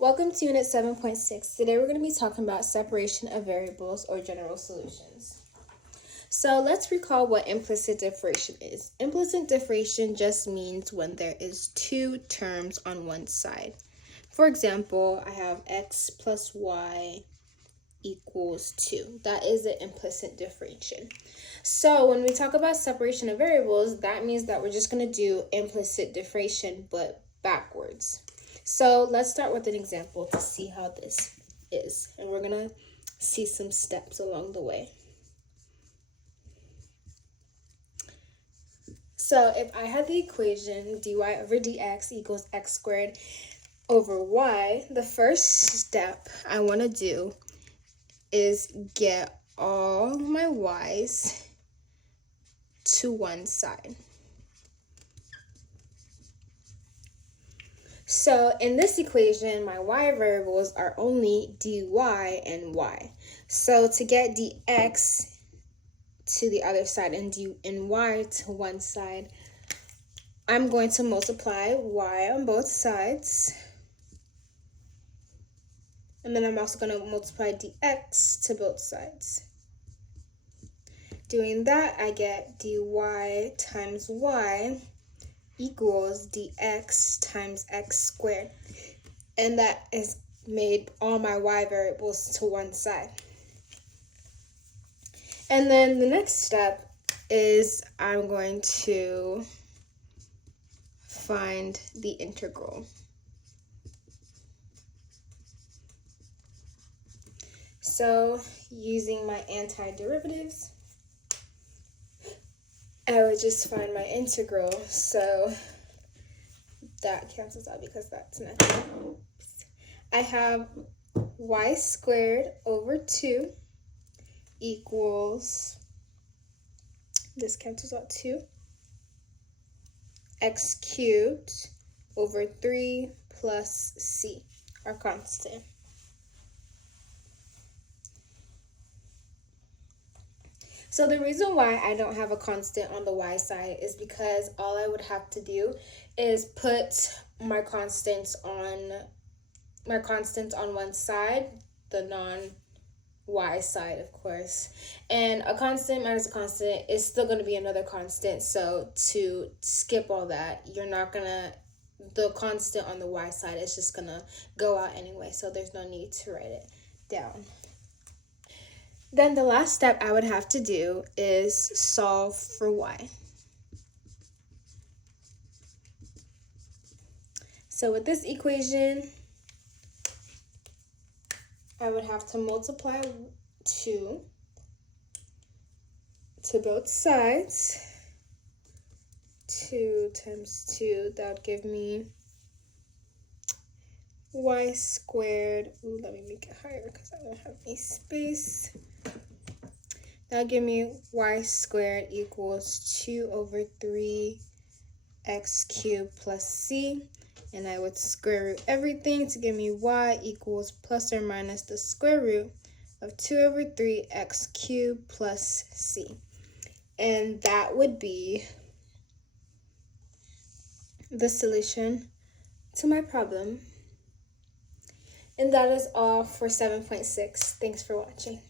Welcome to Unit 7.6. Today we're going to be talking about separation of variables or general solutions. So let's recall what implicit differentiation is. Implicit differentiation just means when there is two terms on one side. For example, I have x plus y equals 2. That is the implicit differentiation. So when we talk about separation of variables, that means that we're just going to do implicit differentiation but backwards. So let's start with an example to see how this is. And we're going to see some steps along the way. So if I had the equation dy over dx equals x squared over y, the first step I want to do is get all my y's to one side. So in this equation, my y variables are only dy and y. So to get dx to the other side and y to one side, I'm going to multiply y on both sides. And then I'm also going to multiply dx to both sides. Doing that, I get dy times y equals dx times x squared. And that has made all my y variables to one side. And then the next step is I'm going to find the integral. So using my antiderivatives, I would just find my integral. So that cancels out because that's nothing. I have y squared over 2 equals, this cancels out 2, x cubed over 3 plus c, our constant. So the reason why I don't have a constant on the y side is because all I would have to do is put my constants on one side, the non-y side, of course. And a constant minus a constant is still going to be another constant. So to skip all that, the constant on the y side is just going to go out anyway. So there's no need to write it down. Then the last step I would have to do is solve for y. So with this equation, I would have to multiply 2 to both sides. 2 times 2, that would give me y squared. Ooh, let me make it higher because I don't have any space. That'll give me y squared equals 2 over 3 x cubed plus c. And I would square root everything to give me y equals plus or minus the square root of 2 over 3 x cubed plus c. And that would be the solution to my problem. And that is all for 7.6. Thanks for watching.